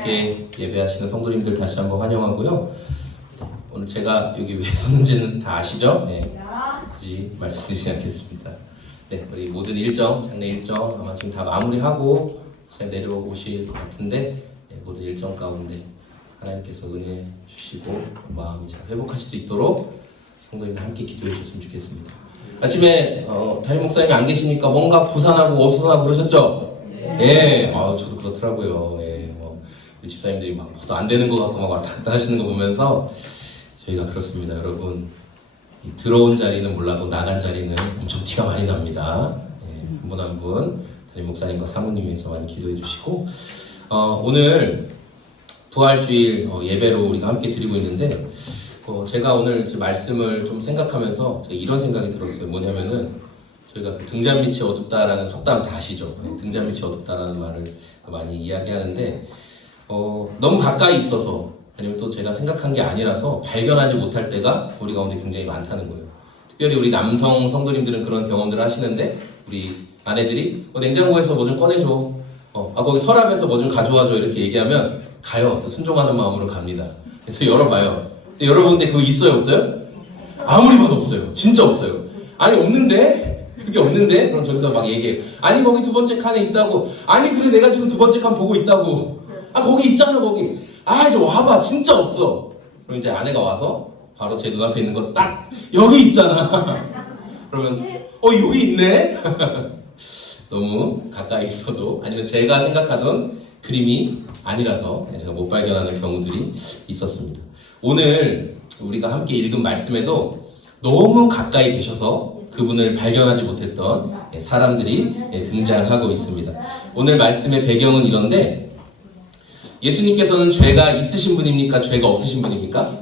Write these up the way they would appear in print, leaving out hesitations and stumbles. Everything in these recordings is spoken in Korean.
함께 예배하시는 성도님들 다시 한번 환영하고요. 오늘 제가 여기 왜 섰는지는 다 아시죠? 네, 굳이 말씀드리지 않겠습니다. 네, 우리 모든 일정, 장례 일정 아마 지금 다 마무리하고 내려오실 것 같은데 모든 일정 가운데 하나님께서 은혜 주시고 마음이 잘 회복하실 수 있도록 성도님들 함께 기도해 주셨으면 좋겠습니다. 아침에 담임 목사님이 안 계시니까 뭔가 부산하고 어수선하고 그러셨죠? 네, 저도 그렇더라고요. 네, 우리 집사님들이 막 뭐도 안 되는 것 같고 막 왔다 갔다 하시는 거 보면서 저희가 그렇습니다. 여러분, 이 들어온 자리는 몰라도 나간 자리는 엄청 티가 많이 납니다. 네, 한 분 한 분 담임 목사님과 사모님 위해서 많이 기도해 주시고 오늘 부활주일 예배로 우리가 함께 드리고 있는데 제가 오늘 말씀을 좀 생각하면서 이런 생각이 들었어요. 뭐냐면은 저희가 그 등잔 밑이 어둡다라는 속담 다 아시죠? 등잔 밑이 어둡다라는 말을 많이 이야기하는데 너무 가까이 있어서 아니면 또 제가 생각한 게 아니라서 발견하지 못할 때가 우리 가운데 굉장히 많다는 거예요. 특별히 우리 남성 성도님들은 그런 경험들을 하시는데 우리 아내들이 냉장고에서 뭐 좀 꺼내줘, 거기 서랍에서 뭐 좀 가져와줘 이렇게 얘기하면 가요. 순종하는 마음으로 갑니다. 그래서 열어봐요. 근데 여러분들 그거 있어요 없어요? 아무리 봐도 없어요. 진짜 없어요. 아니 없는데? 그게 없는데? 그럼 저기서 막 얘기해요. 아니 거기 두 번째 칸에 있다고. 아니 그래 내가 지금 두 번째 칸 보고 있다고. 거기 있잖아 거기. 이제 와봐 진짜 없어. 그럼 이제 아내가 와서 바로 제 눈앞에 있는 거 딱 여기 있잖아. 그러면 여기 있네? 너무 가까이 있어도 아니면 제가 생각하던 그림이 아니라서 제가 못 발견하는 경우들이 있었습니다. 오늘 우리가 함께 읽은 말씀에도 너무 가까이 계셔서 그분을 발견하지 못했던 사람들이 등장하고 있습니다. 오늘 말씀의 배경은 이런데 예수님께서는 죄가 있으신 분입니까? 죄가 없으신 분입니까?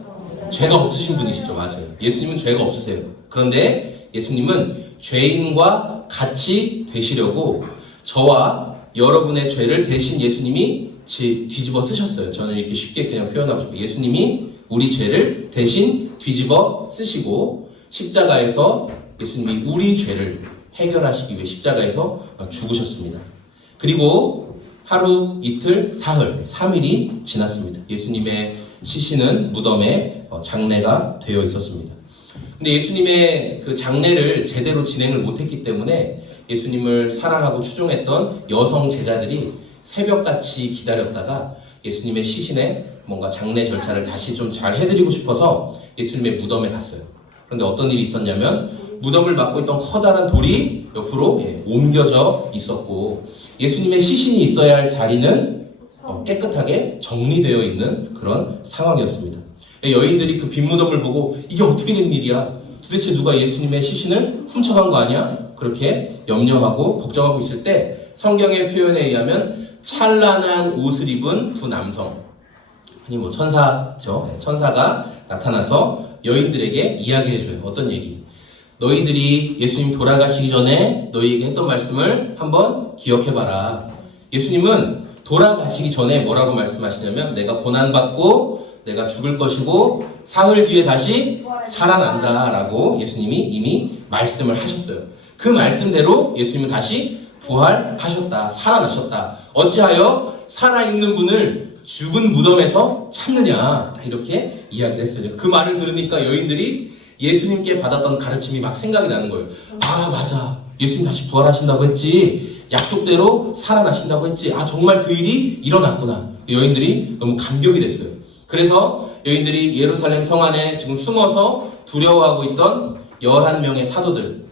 죄가 없으신 분이시죠. 맞아요. 예수님은 죄가 없으세요. 그런데 예수님은 죄인과 같이 되시려고 저와 여러분의 죄를 대신 예수님이 뒤집어 쓰셨어요. 저는 이렇게 쉽게 그냥 표현하고 싶어요. 예수님이 우리 죄를 대신 뒤집어 쓰시고 십자가에서 예수님이 우리 죄를 해결하시기 위해 십자가에서 죽으셨습니다. 그리고 하루, 이틀, 사흘, 3일이 지났습니다. 예수님의 시신은 무덤에 장례가 되어 있었습니다. 근데 예수님의 그 장례를 제대로 진행을 못했기 때문에 예수님을 사랑하고 추종했던 여성 제자들이 새벽같이 기다렸다가 예수님의 시신에 뭔가 장례 절차를 다시 좀 잘 해드리고 싶어서 예수님의 무덤에 갔어요. 그런데 어떤 일이 있었냐면 무덤을 막고 있던 커다란 돌이 옆으로 옮겨져 있었고 예수님의 시신이 있어야 할 자리는 깨끗하게 정리되어 있는 그런 상황이었습니다. 여인들이 그 빈 무덤을 보고 이게 어떻게 된 일이야? 도대체 누가 예수님의 시신을 훔쳐간 거 아니야? 그렇게 염려하고 걱정하고 있을 때 성경의 표현에 의하면 찬란한 옷을 입은 두 남성, 아니 천사죠. 천사가 나타나서 여인들에게 이야기해줘요. 어떤 얘기? 너희들이 예수님 돌아가시기 전에 너희에게 했던 말씀을 한번 기억해봐라. 예수님은 돌아가시기 전에 뭐라고 말씀하시냐면 내가 고난받고 내가 죽을 것이고 사흘 뒤에 다시 살아난다 라고 예수님이 이미 말씀을 하셨어요. 그 말씀대로 예수님은 다시 부활하셨다. 살아나셨다. 어찌하여 살아있는 분을 죽은 무덤에서 찾느냐 이렇게 이야기를 했어요. 그 말을 들으니까 여인들이 예수님께 받았던 가르침이 막 생각이 나는 거예요. 맞아. 예수님 다시 부활하신다고 했지. 약속대로 살아나신다고 했지. 정말 그 일이 일어났구나. 여인들이 너무 감격이 됐어요. 그래서 여인들이 예루살렘 성 안에 지금 숨어서 두려워하고 있던 11명의 사도들,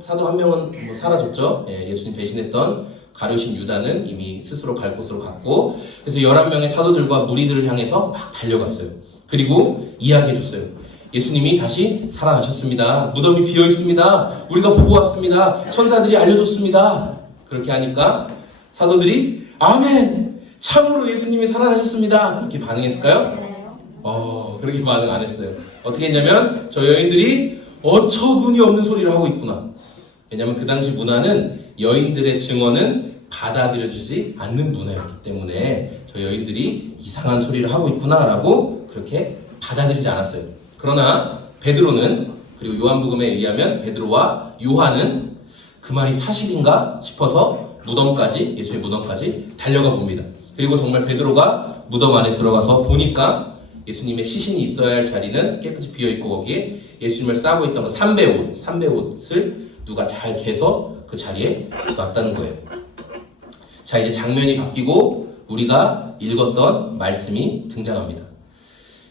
사도 한 명은 사라졌죠. 예수님 배신했던 가룟신 유다는 이미 스스로 갈 곳으로 갔고, 그래서 11명의 사도들과 무리들을 향해서 막 달려갔어요. 그리고 이야기해줬어요. 예수님이 다시 살아나셨습니다. 무덤이 비어 있습니다. 우리가 보고 왔습니다. 천사들이 알려줬습니다. 그렇게 하니까 사도들이 아멘! 참으로 예수님이 살아나셨습니다. 그렇게 반응했을까요? 그렇게 반응 안 했어요. 어떻게 했냐면 저 여인들이 어처구니 없는 소리를 하고 있구나. 왜냐면 그 당시 문화는 여인들의 증언은 받아들여주지 않는 문화였기 때문에 저 여인들이 이상한 소리를 하고 있구나 라고 그렇게 받아들이지 않았어요. 그러나 베드로는, 그리고 요한복음에 의하면 베드로와 요한은 그 말이 사실인가 싶어서 예수의 무덤까지 달려가 봅니다. 그리고 정말 베드로가 무덤 안에 들어가서 보니까 예수님의 시신이 있어야 할 자리는 깨끗이 비어있고 거기에 예수님을 싸고 있던 그 삼배 옷을 누가 잘 개서 그 자리에 놨다는 거예요. 자, 이제 장면이 바뀌고 우리가 읽었던 말씀이 등장합니다.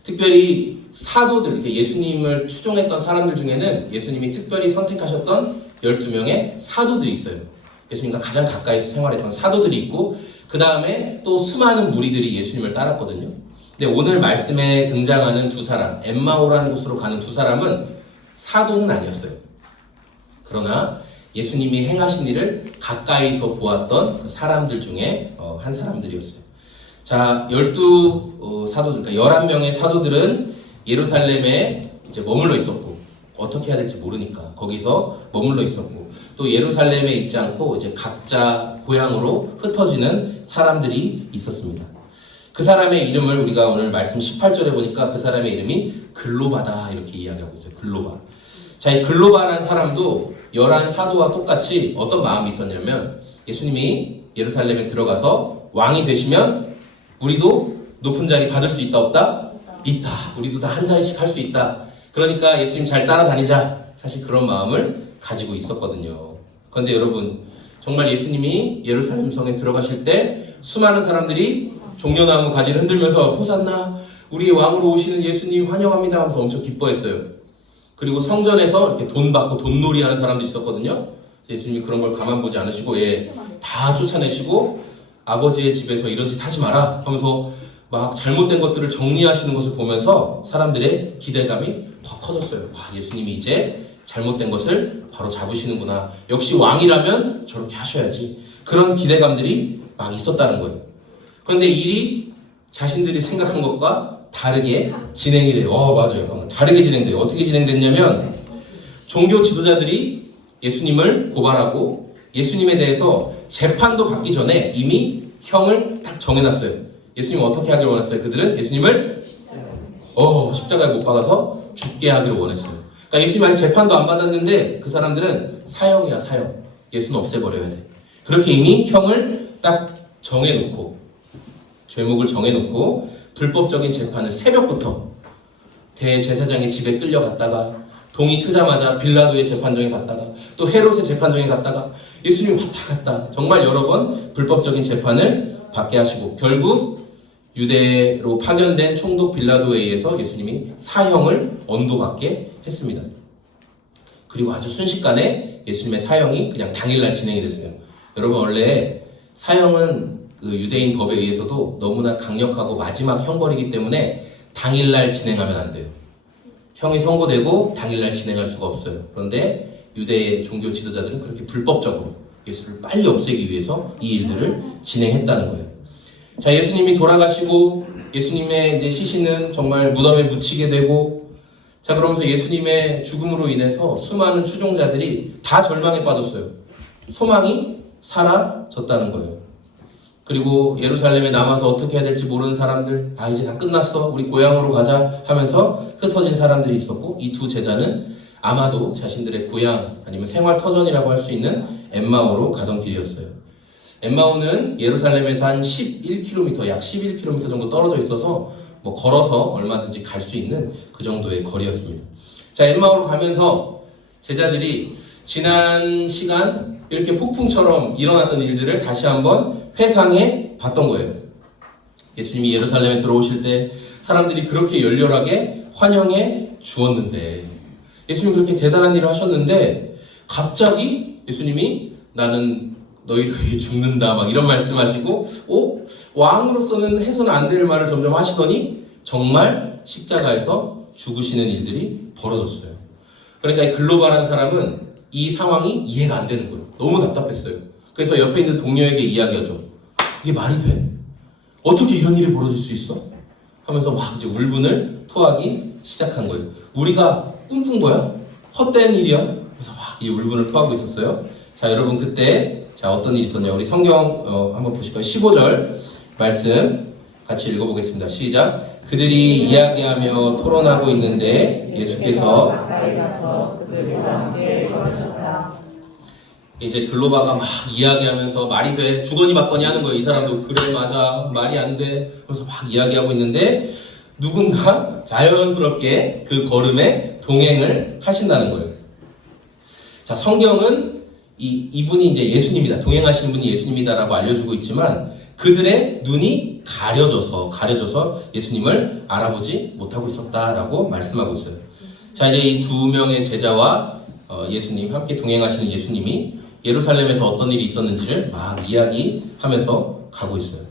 특별히 사도들, 이렇게 예수님을 추종했던 사람들 중에는 예수님이 특별히 선택하셨던 12명의 사도들이 있어요. 예수님과 가장 가까이서 생활했던 사도들이 있고 그 다음에 또 수많은 무리들이 예수님을 따랐거든요. 근데 오늘 말씀에 등장하는 두 사람, 엠마오라는 곳으로 가는 두 사람은 사도는 아니었어요. 그러나 예수님이 행하신 일을 가까이서 보았던 그 사람들 중에 한 사람들이었어요. 자, 12사도들, 그러니까 11명의 사도들은 예루살렘에 이제 머물러 있었고, 어떻게 해야 될지 모르니까 거기서 머물러 있었고, 또 예루살렘에 있지 않고 이제 각자 고향으로 흩어지는 사람들이 있었습니다. 그 사람의 이름을 우리가 오늘 말씀 18절에 보니까 그 사람의 이름이 글로바다 이렇게 이야기하고 있어요. 글로바. 자, 이 글로바라는 사람도 11사도와 똑같이 어떤 마음이 있었냐면 예수님이 예루살렘에 들어가서 왕이 되시면 우리도 높은 자리 받을 수 있다 없다? 있다. 우리도 다 한 자리씩 할 수 있다. 그러니까 예수님 잘 따라다니자. 사실 그런 마음을 가지고 있었거든요. 그런데 여러분, 정말 예수님이 예루살렘 성에 들어가실 때 수많은 사람들이 종려나무 가지를 흔들면서 호산나 우리의 왕으로 오시는 예수님 환영합니다 하면서 엄청 기뻐했어요. 그리고 성전에서 이렇게 돈 받고 돈놀이 하는 사람도 있었거든요. 예수님이 그런 걸 가만 보지 않으시고 다 쫓아내시고 아버지의 집에서 이런 짓 하지 마라 하면서 막 잘못된 것들을 정리하시는 것을 보면서 사람들의 기대감이 더 커졌어요. 와, 예수님이 이제 잘못된 것을 바로 잡으시는구나. 역시 왕이라면 저렇게 하셔야지. 그런 기대감들이 막 있었다는 거예요. 그런데 일이 자신들이 생각한 것과 다르게 진행이 돼요. 맞아요. 다르게 진행돼요. 어떻게 진행됐냐면 종교 지도자들이 예수님을 고발하고 예수님에 대해서 재판도 받기 전에 이미 형을 딱 정해놨어요. 예수님은 어떻게 하기를 원했어요? 그들은 예수님을 십자가에 못 박아서 죽게 하기를 원했어요. 그러니까 예수님 아직 재판도 안 받았는데 그 사람들은 사형이야, 사형. 예수는 없애버려야 돼. 그렇게 이미 형을 딱 정해놓고 죄목을 정해놓고 불법적인 재판을 새벽부터 대제사장의 집에 끌려갔다가 동이 트자마자 빌라도의 재판정에 갔다가 또 헤롯의 재판정에 갔다가 예수님 왔다 갔다 정말 여러 번 불법적인 재판을 받게 하시고 결국 유대로 파견된 총독 빌라도에 의해서 예수님이 사형을 언도받게 했습니다. 그리고 아주 순식간에 예수님의 사형이 그냥 당일날 진행이 됐어요. 여러분, 원래 사형은 그 유대인 법에 의해서도 너무나 강력하고 마지막 형벌이기 때문에 당일날 진행하면 안 돼요. 형이 선고되고 당일날 진행할 수가 없어요. 그런데 유대의 종교 지도자들은 그렇게 불법적으로 예수를 빨리 없애기 위해서 이 일들을 진행했다는 거예요. 자, 예수님이 돌아가시고 예수님의 이제 시신은 정말 무덤에 묻히게 되고, 자, 그러면서 예수님의 죽음으로 인해서 수많은 추종자들이 다 절망에 빠졌어요. 소망이 사라졌다는 거예요. 그리고 예루살렘에 남아서 어떻게 해야 될지 모르는 사람들, 이제 다 끝났어, 우리 고향으로 가자 하면서 흩어진 사람들이 있었고, 이 두 제자는 아마도 자신들의 고향 아니면 생활 터전이라고 할 수 있는 엠마오로 가던 길이었어요. 엠마오는 예루살렘에서 한 11km, 약 11km 정도 떨어져 있어서 뭐 걸어서 얼마든지 갈 수 있는 그 정도의 거리였습니다. 자, 엠마오로 가면서 제자들이 지난 시간 이렇게 폭풍처럼 일어났던 일들을 다시 한번 회상해 봤던 거예요. 예수님이 예루살렘에 들어오실 때 사람들이 그렇게 열렬하게 환영해 주었는데, 예수님이 그렇게 대단한 일을 하셨는데 갑자기 예수님이 나는 너희를 위해 죽는다 막 이런 말씀하시고 왕으로서는 해서는 안 될 말을 점점 하시더니 정말 십자가에서 죽으시는 일들이 벌어졌어요. 그러니까 이 글로바라는 사람은 이 상황이 이해가 안 되는 거예요. 너무 답답했어요. 그래서 옆에 있는 동료에게 이야기하죠. 이게 말이 돼? 어떻게 이런 일이 벌어질 수 있어? 하면서 막 이제 울분을 토하기 시작한 거예요. 우리가 꿈꾼 거야? 헛된 일이야? 그래서 막 이 울분을 토하고 있었어요. 자, 여러분, 그때 어떤 일이 있었냐? 우리 성경 한번 보실까요? 15절 말씀 같이 읽어보겠습니다. 시작. 그들이 이야기하며 토론하고 있는데 예수께서 가까이 가서 그들과 함께 걸으셨다. 이제 글로바가 막 이야기하면서 말이 돼 주거니 받거니 하는 거예요. 이 사람도 그래 맞아 말이 안 돼 그래서 막 이야기하고 있는데 누군가 자연스럽게 그 걸음에 동행을 하신다는 거예요. 자, 성경은 이분이 이제 예수님이다, 동행하시는 분이 예수님이다라고 알려주고 있지만 그들의 눈이 가려져서 예수님을 알아보지 못하고 있었다라고 말씀하고 있어요. 자, 이제 이 두 명의 제자와 예수님, 함께 동행하시는 예수님이 예루살렘에서 어떤 일이 있었는지를 막 이야기하면서 가고 있어요.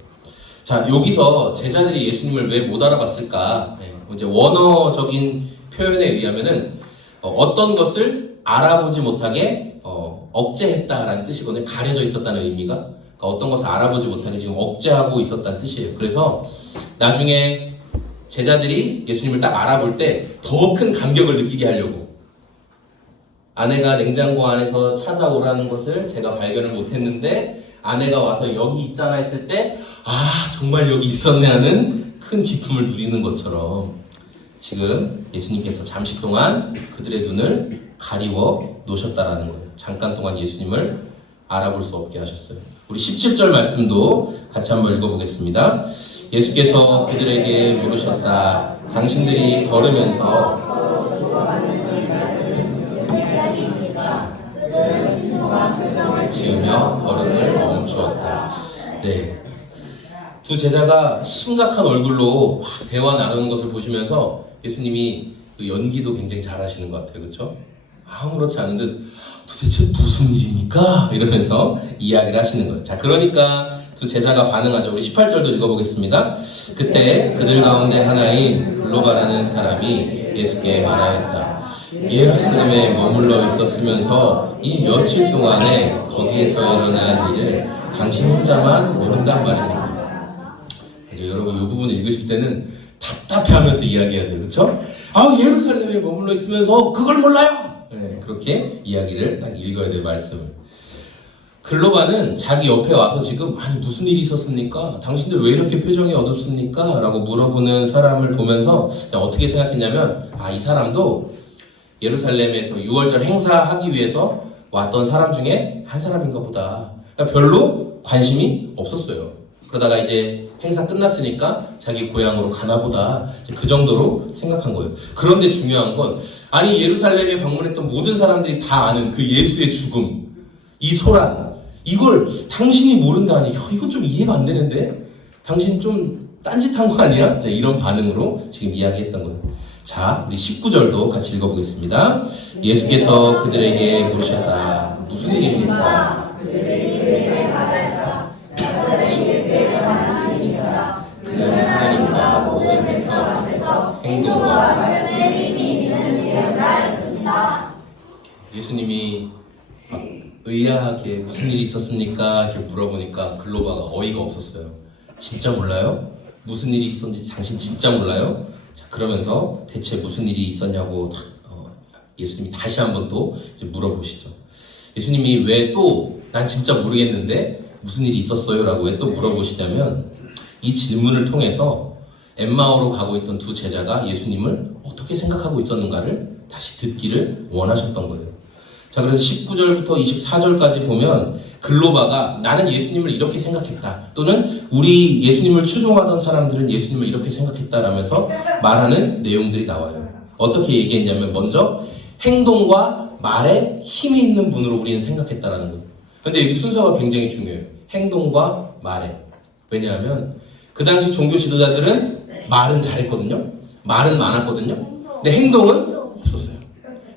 자, 여기서 제자들이 예수님을 왜 못 알아봤을까? 이제 원어적인 표현에 의하면은 어떤 것을 알아보지 못하게 억제했다라는 뜻이거든요. 가려져 있었다는 의미가. 그러니까 어떤 것을 알아보지 못하게 지금 억제하고 있었다는 뜻이에요. 그래서 나중에 제자들이 예수님을 딱 알아볼 때 더 큰 감격을 느끼게 하려고 아내가 냉장고 안에서 찾아오라는 것을 제가 발견을 못했는데 아내가 와서 여기 있잖아 했을 때 아 정말 여기 있었네 하는 큰 기쁨을 누리는 것처럼 지금 예수님께서 잠시 동안 그들의 눈을 가리워 놓으셨다라는 거예요. 잠깐 동안 예수님을 알아볼 수 없게 하셨어요. 우리 17절 말씀도 같이 한번 읽어보겠습니다. 예수께서 그들에게 물으셨다. 당신들이 걸으면서 그들은 진노한 표정을 지으며 걸음을 멈추었다. 네. 두 제자가 심각한 얼굴로 막 대화 나누는 것을 보시면서 예수님이 그 연기도 굉장히 잘하시는 것 같아요. 그렇죠? 아무렇지 않은 듯 도대체 무슨 일입니까? 이러면서 이야기를 하시는 거예요. 자, 그러니까 두 제자가 반응하죠. 우리 18절도 읽어보겠습니다. 그때 그들 가운데 하나인 글로바라는 사람이 예수께 말하였다. 예루살렘에 머물러 있었으면서 이 며칠 동안에 거기에서 일어난 일을 당신 혼자만 모른단 말입니다. 여러분 이 부분을 읽으실 때는 답답해하면서 이야기해야 돼요. 그렇죠? 아 예루살렘에 머물러 있으면서 그걸 몰라요? 네, 그렇게 이야기를 딱 읽어야 돼요. 말씀을. 글로바는 자기 옆에 와서 지금 아니 무슨 일이 있었습니까? 당신들 왜 이렇게 표정이 어둡습니까? 라고 물어보는 사람을 보면서 어떻게 생각했냐면 아 이 사람도 예루살렘에서 6월절 행사하기 위해서 왔던 사람 중에 한 사람인가 보다. 그러니까 별로 관심이 없었어요. 그러다가 이제 행사 끝났으니까 자기 고향으로 가나 보다. 그 정도로 생각한 거예요. 그런데 중요한 건 아니 예루살렘에 방문했던 모든 사람들이 다 아는 그 예수의 죽음, 이 소란, 이걸 당신이 모른다니 이건 좀 이해가 안 되는데? 당신 좀 딴짓한 거 아니야? 자, 이런 반응으로 지금 이야기했던 거예요. 자, 우리 19절도 같이 읽어보겠습니다. 예수께서 그들에게 물으셨다. 무슨 일입니까? 그들이 그에게 말하였다. 나사렛 예수의 하나님이다. 그는 하나님과 모든 백성 앞에서 행동과 말씀에 힘이 있는 예언자였습니다. 예수님이 의아하게 무슨 일이 있었습니까? 이렇게 물어보니까 글로바가 어이가 없었어요. 진짜 몰라요? 무슨 일이 있었는지 당신 진짜 몰라요? 자, 그러면서 대체 무슨 일이 있었냐고 예수님이 다시 한번 또 이제 물어보시죠. 예수님이 왜 또 난 진짜 모르겠는데 무슨 일이 있었어요? 라고 왜 또 물어보시냐면 이 질문을 통해서 엠마오로 가고 있던 두 제자가 예수님을 어떻게 생각하고 있었는가를 다시 듣기를 원하셨던 거예요. 자, 그래서 19절부터 24절까지 보면 글로바가 나는 예수님을 이렇게 생각했다 또는 우리 예수님을 추종하던 사람들은 예수님을 이렇게 생각했다라면서 말하는 내용들이 나와요. 어떻게 얘기했냐면 먼저 행동과 말에 힘이 있는 분으로 우리는 생각했다라는 거예요. 근데 여기 순서가 굉장히 중요해요. 행동과 말에. 왜냐하면 그 당시 종교 지도자들은 말은 잘했거든요. 말은 많았거든요. 근데 행동은 없었어요.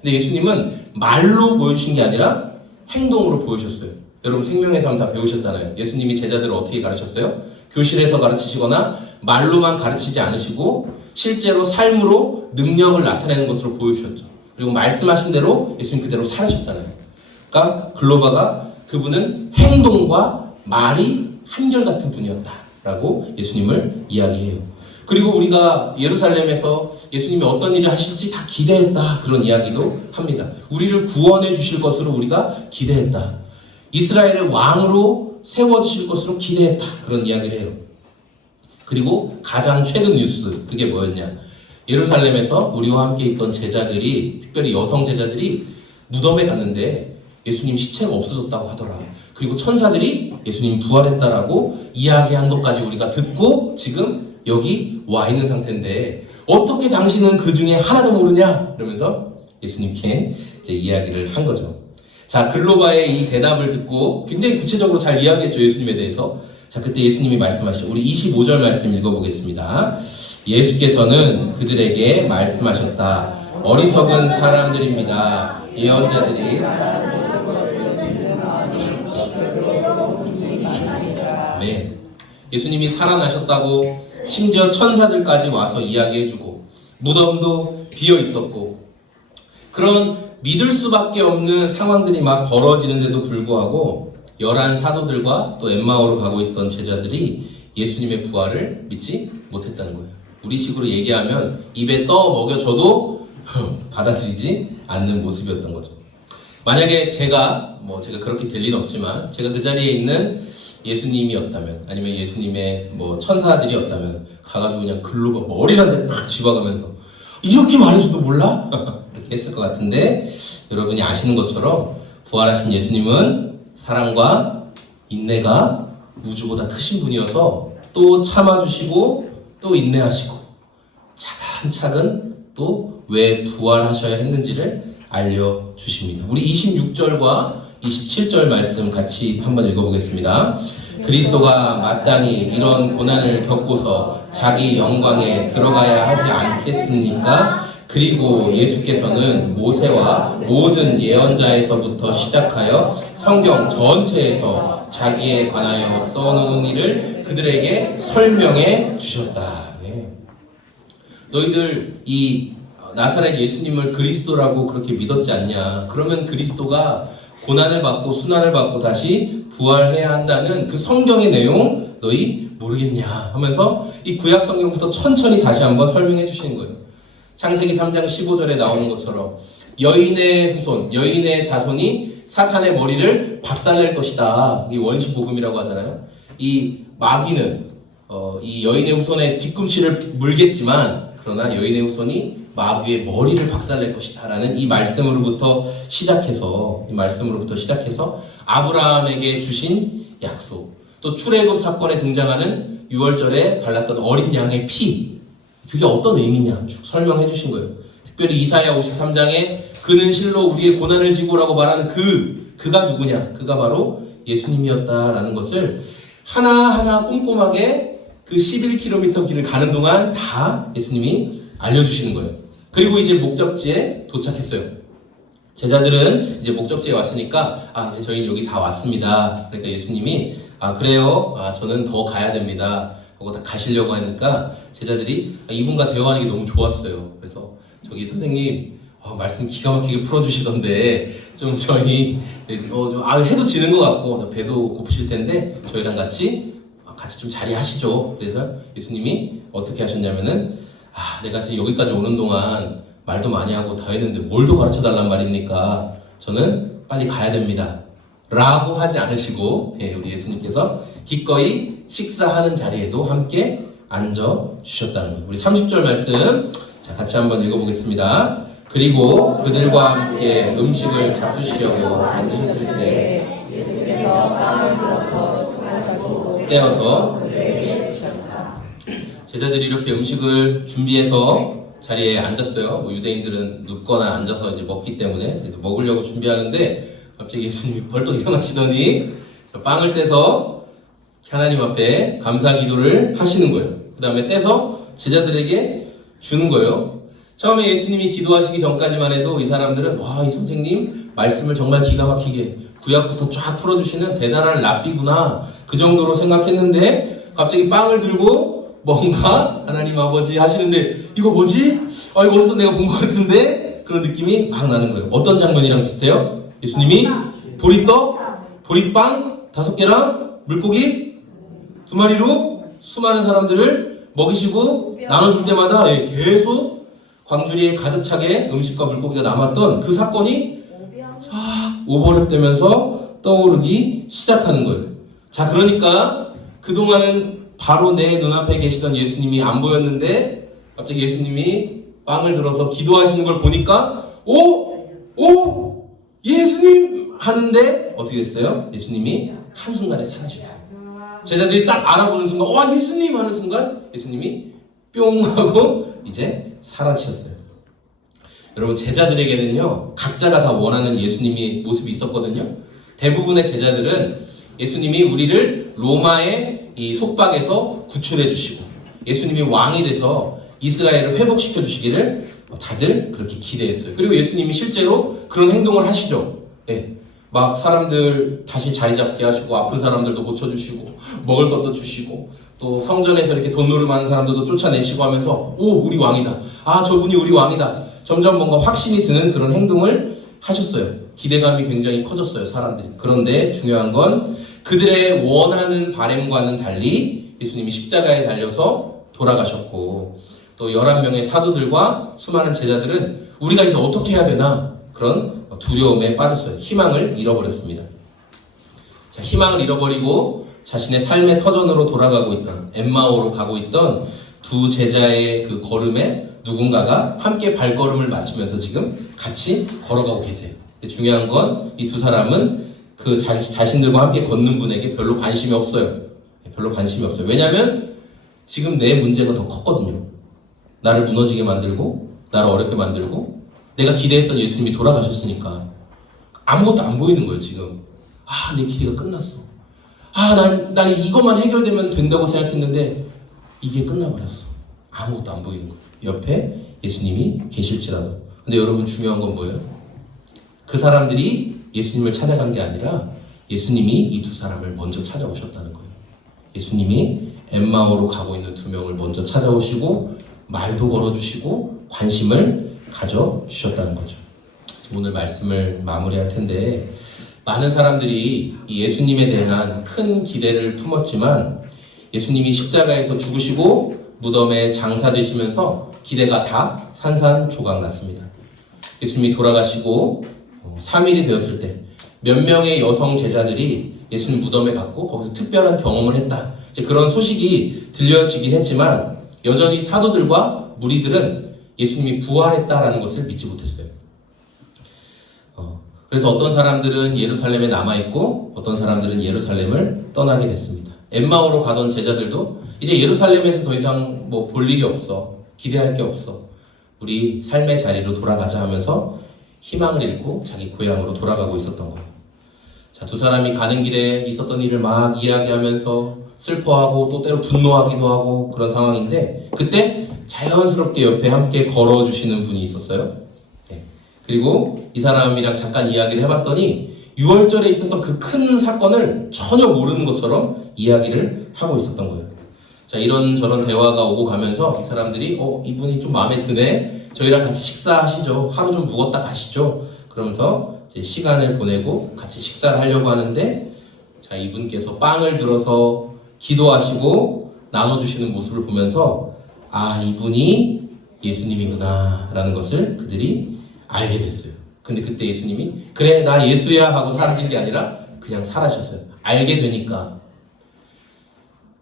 근데 예수님은 말로 보여주신 게 아니라 행동으로 보여주셨어요. 여러분 생명의 삶 다 배우셨잖아요. 예수님이 제자들을 어떻게 가르쳤어요? 교실에서 가르치시거나 말로만 가르치지 않으시고 실제로 삶으로 능력을 나타내는 것으로 보여주셨죠. 그리고 말씀하신 대로 예수님 그대로 살으셨잖아요. 그러니까 글로바가 그분은 행동과 말이 한결같은 분이었다라고 예수님을 이야기해요. 그리고 우리가 예루살렘에서 예수님이 어떤 일을 하실지 다 기대했다. 그런 이야기도 합니다. 우리를 구원해 주실 것으로 우리가 기대했다. 이스라엘의 왕으로 세워주실 것으로 기대했다. 그런 이야기를 해요. 그리고 가장 최근 뉴스, 그게 뭐였냐. 예루살렘에서 우리와 함께 있던 제자들이, 특별히 여성 제자들이 무덤에 갔는데 예수님 시체가 없어졌다고 하더라. 그리고 천사들이 예수님 부활했다라고 이야기한 것까지 우리가 듣고 지금 여기 와 있는 상태인데 어떻게 당신은 그 중에 하나도 모르냐? 이러면서 예수님께 이제 이야기를 한 거죠. 자, 글로바의 이 대답을 듣고 굉장히 구체적으로 잘 이야기했죠. 예수님에 대해서. 자, 그때 예수님이 말씀하시죠. 우리 25절 말씀 읽어보겠습니다. 예수께서는 그들에게 말씀하셨다. 어리석은 사람들입니다. 예언자들이 네, 예수님이 살아나셨다고 심지어 천사들까지 와서 이야기해주고 무덤도 비어 있었고 그런 믿을 수밖에 없는 상황들이 막 벌어지는데도 불구하고 11 사도들과 또 엠마오로 가고 있던 제자들이 예수님의 부활을 믿지 못했다는 거예요. 우리식으로 얘기하면 입에 떠 먹여줘도 받아들이지 않는 모습이었던 거죠. 만약에 제가 그렇게 될 리는 없지만 제가 그 자리에 있는 예수님이었다면 아니면 예수님의 천사들이었다면 가가지고 그냥 글로 머리를 한 대 팍 집어가면서 이렇게 말해줘도 몰라? 이렇게 했을 것 같은데 여러분이 아시는 것처럼 부활하신 예수님은 사랑과 인내가 우주보다 크신 분이어서 또 참아주시고 또 인내하시고 차근차근 또 왜 부활하셔야 했는지를 알려주십니다. 우리 26절과 27절 말씀 같이 한번 읽어보겠습니다. 그리스도가 마땅히 이런 고난을 겪고서 자기 영광에 들어가야 하지 않겠습니까? 그리고 예수께서는 모세와 모든 예언자에서부터 시작하여 성경 전체에서 자기에 관하여 써놓은 일을 그들에게 설명해 주셨다. 네. 너희들 이 나사렛 예수님을 그리스도라고 그렇게 믿었지 않냐? 그러면 그리스도가 고난을 받고 순환을 받고 다시 부활해야 한다는 그 성경의 내용 너희 모르겠냐? 하면서 이 구약 성경부터 천천히 다시 한번 설명해 주시는 거예요. 창세기 3장 15절에 나오는 것처럼 여인의 후손, 여인의 자손이 사탄의 머리를 박살낼 것이다. 이 원시복음이라고 하잖아요. 이 마귀는 이 여인의 후손의 뒤꿈치를 물겠지만 그러나 여인의 후손이 마귀의 머리를 박살낼 것이다 라는 이 말씀으로부터 시작해서 아브라함에게 주신 약속, 또 출애굽 사건에 등장하는 6월절에 발랐던 어린 양의 피, 그게 어떤 의미냐 쭉 설명해 주신 거예요. 특별히 이사야 53장에 그는 실로 우리의 고난을 지고라고 말하는 그가 누구냐? 그가 바로 예수님이었다라는 것을 하나하나 꼼꼼하게 그 11km 길을 가는 동안 다 예수님이 알려주시는 거예요. 그리고 이제 목적지에 도착했어요. 제자들은 이제 목적지에 왔으니까 이제 저희는 여기 다 왔습니다. 그러니까 예수님이 그래요? 저는 더 가야 됩니다. 하고 다 가시려고 하니까 제자들이 이분과 대화하는 게 너무 좋았어요. 그래서 저기 선생님 말씀 기가 막히게 풀어주시던데 좀 저희 해도 지는 것 같고 배도 고프실 텐데 저희랑 같이 좀 자리하시죠. 그래서 예수님이 어떻게 하셨냐면은 내가 지금 여기까지 오는 동안 말도 많이 하고 다 했는데 뭘 더 가르쳐 달란 말입니까? 저는 빨리 가야 됩니다. 라고 하지 않으시고 우리 예수님께서 기꺼이 식사하는 자리에도 함께 앉아주셨다는 거예요. 우리 30절 말씀 같이 한번 읽어보겠습니다. 그리고 그들과 함께 음식을 잡수시려고 앉으셨을 때 예수께서 빵을 들어서 가지고 떼어서 그들에게 주셨다. 제자들이 이렇게 음식을 준비해서 자리에 앉았어요. 유대인들은 눕거나 앉아서 이제 먹기 때문에 먹으려고 준비하는데 갑자기 예수님이 벌떡 일어나시더니 빵을 떼서 하나님 앞에 감사 기도를 하시는 거예요. 그 다음에 떼서 제자들에게 주는 거예요. 처음에 예수님이 기도하시기 전까지만 해도 이 사람들은 이 선생님 말씀을 정말 기가 막히게 구약부터 쫙 풀어주시는 대단한 랍비구나 그 정도로 생각했는데 갑자기 빵을 들고 뭔가 하나님 아버지 하시는데 이거 뭐지? 이거 어디서 내가 본 것 같은데? 그런 느낌이 막 나는 거예요. 어떤 장면이랑 비슷해요? 예수님이 보리떡, 보리빵 5개랑 물고기 2마리로 수많은 사람들을 먹이시고 나눠줄 때마다 계속 광주리에 가득 차게 음식과 물고기가 남았던 그 사건이 싹 오버랩되면서 떠오르기 시작하는 거예요. 자, 그러니까 그동안은 바로 내 눈앞에 계시던 예수님이 안 보였는데 갑자기 예수님이 빵을 들어서 기도하시는 걸 보니까 예수님 하는데 어떻게 됐어요? 예수님이 한순간에 사라졌어요. 제자들이 딱 알아보는 순간 와 예수님 하는 순간 예수님이 뿅 하고 이제 사라지셨어요. 여러분 제자들에게는요 각자가 다 원하는 예수님의 모습이 있었거든요. 대부분의 제자들은 예수님이 우리를 로마의 이 속박에서 구출해 주시고 예수님이 왕이 돼서 이스라엘을 회복시켜 주시기를 다들 그렇게 기대했어요. 그리고 예수님이 실제로 그런 행동을 하시죠. 네. 막 사람들 다시 자리 잡게 하시고 아픈 사람들도 고쳐주시고 먹을 것도 주시고 또 성전에서 이렇게 돈 노름하는 사람들도 쫓아내시고 하면서 오 우리 왕이다. 아 저분이 우리 왕이다. 점점 뭔가 확신이 드는 그런 행동을 하셨어요. 기대감이 굉장히 커졌어요 사람들이. 그런데 중요한 건 그들의 원하는 바램과는 달리 예수님이 십자가에 달려서 돌아가셨고 또 11명의 사도들과 수많은 제자들은 우리가 이제 어떻게 해야 되나 그런 두려움에 빠졌어요. 희망을 잃어버렸습니다. 자, 희망을 잃어버리고 자신의 삶의 터전으로 돌아가고 있던 엠마오로 가고 있던 두 제자의 그 걸음에 누군가가 함께 발걸음을 맞추면서 지금 같이 걸어가고 계세요. 중요한 건 이 두 사람은 그 자신들과 함께 걷는 분에게 별로 관심이 없어요. 별로 관심이 없어요. 왜냐하면 지금 내 문제가 더 컸거든요. 나를 무너지게 만들고 나를 어렵게 만들고 내가 기대했던 예수님이 돌아가셨으니까 아무것도 안 보이는 거예요 지금. 아 내 기대가 끝났어. 아 난 이것만 해결되면 된다고 생각했는데 이게 끝나버렸어. 아무것도 안 보이는 거예요. 옆에 예수님이 계실지라도. 근데 여러분 중요한 건 뭐예요? 그 사람들이 예수님을 찾아간 게 아니라 예수님이 이 두 사람을 먼저 찾아오셨다는 거예요. 예수님이 엠마오로 가고 있는 두 명을 먼저 찾아오시고 말도 걸어주시고 관심을 가져주셨다는 거죠. 오늘 말씀을 마무리할 텐데 많은 사람들이 이 예수님에 대한 큰 기대를 품었지만 예수님이 십자가에서 죽으시고 무덤에 장사되시면서 기대가 다 산산조각 났습니다. 예수님이 돌아가시고 3일이 되었을 때 몇 명의 여성 제자들이 예수님 무덤에 갔고 거기서 특별한 경험을 했다. 이제 그런 소식이 들려지긴 했지만 여전히 사도들과 무리들은 예수님이 부활했다라는 것을 믿지 못했어요. 그래서 어떤 사람들은 예루살렘에 남아있고 어떤 사람들은 예루살렘을 떠나게 됐습니다. 엠마오로 가던 제자들도 이제 예루살렘에서 더 이상 뭐 볼 일이 없어. 기대할 게 없어. 우리 삶의 자리로 돌아가자 하면서 희망을 잃고 자기 고향으로 돌아가고 있었던 거예요. 자, 두 사람이 가는 길에 있었던 일을 막 이야기하면서 슬퍼하고 또 때로 분노하기도 하고 그런 상황인데 그때 자연스럽게 옆에 함께 걸어주시는 분이 있었어요. 네. 그리고 이 사람이랑 잠깐 이야기를 해봤더니 6월절에 있었던 그 큰 사건을 전혀 모르는 것처럼 이야기를 하고 있었던 거예요. 자, 이런저런 대화가 오고 가면서 이 사람들이 이분이 좀 마음에 드네. 저희랑 같이 식사하시죠. 하루 좀 묵었다 가시죠. 그러면서 이제 시간을 보내고 같이 식사를 하려고 하는데 자, 이분께서 빵을 들어서 기도하시고 나눠주시는 모습을 보면서 아, 이분이 예수님이구나 라는 것을 그들이 알게 됐어요. 근데 그때 예수님이 그래 나 예수야 하고 사라진 게 아니라 그냥 사라졌어요. 알게 되니까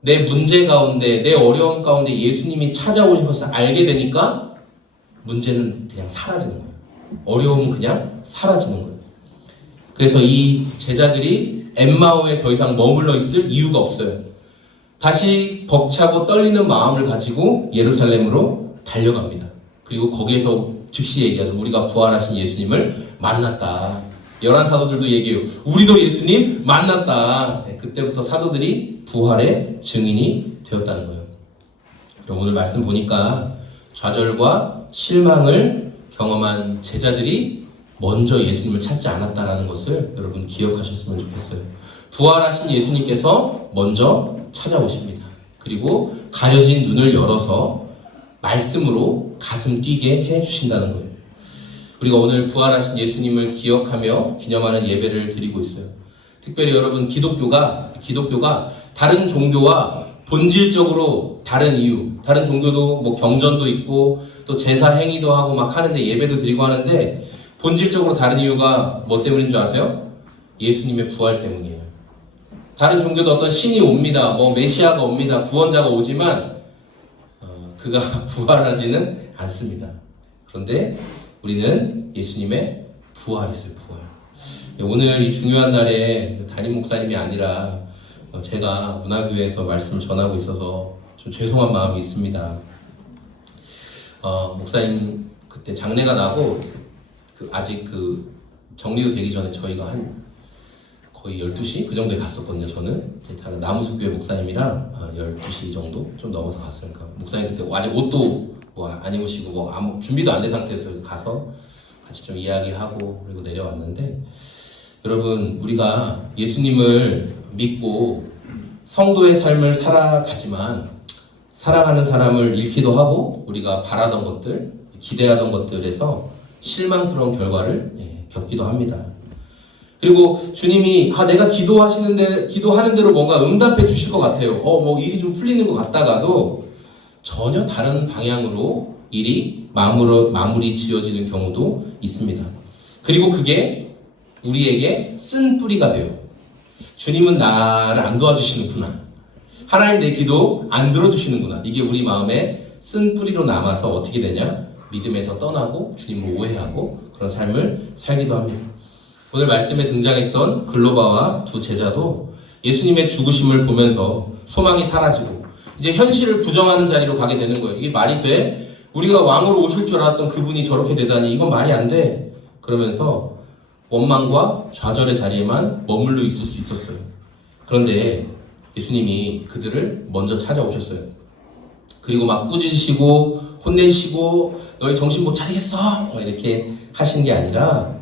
내 문제 가운데 내 어려움 가운데 예수님이 찾아오셔서 알게 되니까 문제는 그냥 사라지는 거예요. 어려움은 그냥 사라지는 거예요. 그래서 이 제자들이 엠마오에 더 이상 머물러 있을 이유가 없어요. 다시 벅차고 떨리는 마음을 가지고 예루살렘으로 달려갑니다. 그리고 거기에서 즉시 얘기하죠. 우리가 부활하신 예수님을 만났다. 11사도들도 얘기해요. 우리도 예수님 만났다. 네, 그때부터 사도들이 부활의 증인이 되었다는 거예요. 오늘 말씀 보니까 좌절과 실망을 경험한 제자들이 먼저 예수님을 찾지 않았다는 것을 여러분 기억하셨으면 좋겠어요. 부활하신 예수님께서 먼저 찾아오십니다. 그리고 가려진 눈을 열어서 말씀으로 가슴 뛰게 해주신다는 거예요. 우리가 오늘 부활하신 예수님을 기억하며 기념하는 예배를 드리고 있어요. 특별히 여러분 기독교가 다른 종교와 본질적으로 다른 이유, 다른 종교도 뭐 경전도 있고 또 제사 행위도 하고 막 하는데 예배도 드리고 하는데 본질적으로 다른 이유가 뭐 때문인 줄 아세요? 예수님의 부활 때문이에요. 다른 종교도 어떤 신이 옵니다. 뭐 메시아가 옵니다. 구원자가 오지만 그가 부활하지는 않습니다. 그런데 우리는 예수님의 부활이 있어요. 부활. 오늘 이 중요한 날에 담임 목사님이 아니라 제가 문화교회에서 말씀을 전하고 있어서 좀 죄송한 마음이 있습니다. 목사님 그때 장례가 나고 아직 정리도 되기 전에 저희가 한 거의 12시 그 정도에 갔었거든요. 저는 다른 나무숲교회 목사님이랑 12시 정도 좀 넘어서 갔어요. 그러니까 목사님 그때 아직 옷도 안 입으시고 아무 준비도 안 된 상태에서 가서 같이 좀 이야기하고 그리고 내려왔는데, 여러분, 우리가 예수님을 믿고 성도의 삶을 살아가지만 사랑하는 사람을 잃기도 하고 우리가 바라던 것들, 기대하던 것들에서 실망스러운 결과를 겪기도 합니다. 그리고 주님이 내가 기도하는 대로 뭔가 응답해 주실 것 같아요. 일이 좀 풀리는 것 같다가도 전혀 다른 방향으로 일이 마무리 지어지는 경우도 있습니다. 그리고 그게 우리에게 쓴 뿌리가 돼요. 주님은 나를 안 도와주시는구나. 하나님 내 기도 안 들어주시는구나. 이게 우리 마음에 쓴 뿌리로 남아서 어떻게 되냐? 믿음에서 떠나고 주님을 오해하고 그런 삶을 살기도 합니다. 오늘 말씀에 등장했던 글로바와 두 제자도 예수님의 죽으심을 보면서 소망이 사라지고 이제 현실을 부정하는 자리로 가게 되는 거예요. 이게 말이 돼? 우리가 왕으로 오실 줄 알았던 그분이 저렇게 되다니 이건 말이 안 돼. 그러면서 원망과 좌절의 자리에만 머물러 있을 수 있었어요. 그런데 예수님이 그들을 먼저 찾아오셨어요. 그리고 막 꾸짖으시고 혼내시고 너희 정신 못 차리겠어 이렇게 하신 게 아니라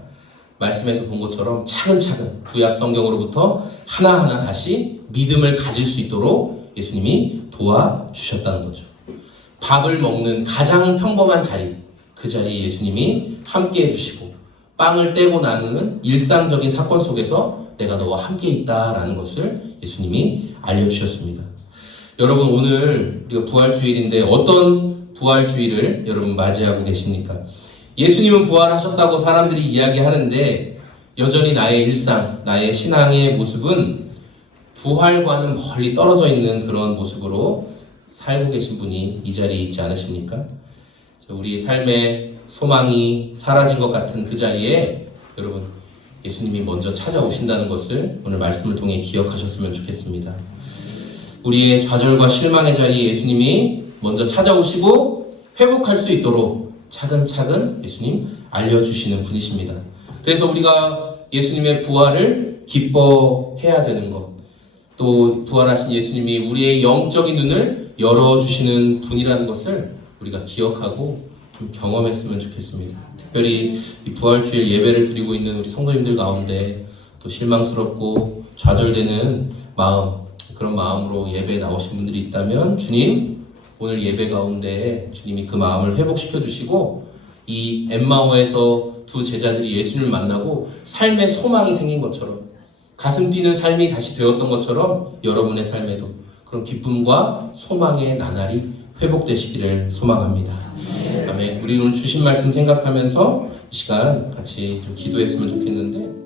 말씀에서 본 것처럼 차근차근 구약 성경으로부터 하나하나 다시 믿음을 가질 수 있도록 예수님이 도와주셨다는 거죠. 밥을 먹는 가장 평범한 자리, 그 자리에 예수님이 함께 해주시고 빵을 떼고 나누는 일상적인 사건 속에서 내가 너와 함께 있다라는 것을 예수님이 알려주셨습니다. 여러분, 오늘 우리가 부활주일인데 어떤 부활주일을 여러분 맞이하고 계십니까? 예수님은 부활하셨다고 사람들이 이야기하는데 여전히 나의 일상, 나의 신앙의 모습은 부활과는 멀리 떨어져 있는 그런 모습으로 살고 계신 분이 이 자리에 있지 않으십니까? 우리 삶의 소망이 사라진 것 같은 그 자리에 여러분, 예수님이 먼저 찾아오신다는 것을 오늘 말씀을 통해 기억하셨으면 좋겠습니다. 우리의 좌절과 실망의 자리에 예수님이 먼저 찾아오시고 회복할 수 있도록 차근차근 예수님 알려주시는 분이십니다. 그래서 우리가 예수님의 부활을 기뻐해야 되는 것, 또 부활하신 예수님이 우리의 영적인 눈을 열어주시는 분이라는 것을 우리가 기억하고 좀 경험했으면 좋겠습니다. 특별히 이 부활주일 예배를 드리고 있는 우리 성도님들 가운데 또 실망스럽고 좌절되는 마음, 그런 마음으로 예배에 나오신 분들이 있다면 주님, 오늘 예배 가운데 주님이 그 마음을 회복시켜 주시고 이 엠마오에서 두 제자들이 예수님을 만나고 삶의 소망이 생긴 것처럼, 가슴 뛰는 삶이 다시 되었던 것처럼 여러분의 삶에도 그런 기쁨과 소망의 나날이 회복되시기를 소망합니다. 아멘. 우리 오늘 주신 말씀 생각하면서 이 시간 같이 좀 기도했으면 좋겠는데,